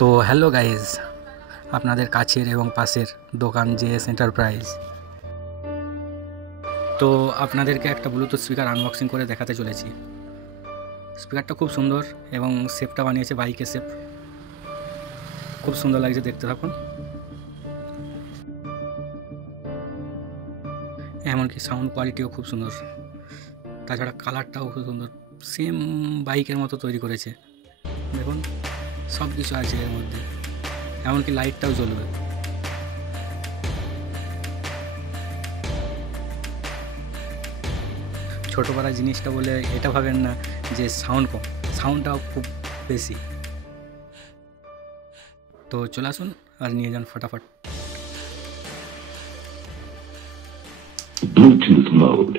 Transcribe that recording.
তো hello guys, আপনাদের কাছের এবং পাশের দোকান জেএস এন্টারপ্রাইজ। তো আপনাদেরকে একটা ব্লুটুথ স্পিকার আনবক্সিং করে দেখাতে চলেছি। স্পিকারটা খুব সুন্দর এবং শেপটা বানিয়েছে বাইকের শেপ, খুব সুন্দর লাগছে, দেখতে থাকুন। এমনকি সাউন্ড কোয়ালিটিও খুব সুন্দর, তাছাড়া কালারটাও খুব সুন্দর, সেম বাইকের মতো তৈরি করেছে। দেখুন, সব কিছু আছে এর মধ্যে, এমনকি লাইটটাও জ্বলবে। ছোটোবেলা জিনিসটা বলে এটা ভাবেন না যে সাউন্ড কম, সাউন্ডটাও খুব বেশি। তো চলে আসুন আর নিয়ে যান ফটাফট। Bluetooth mode.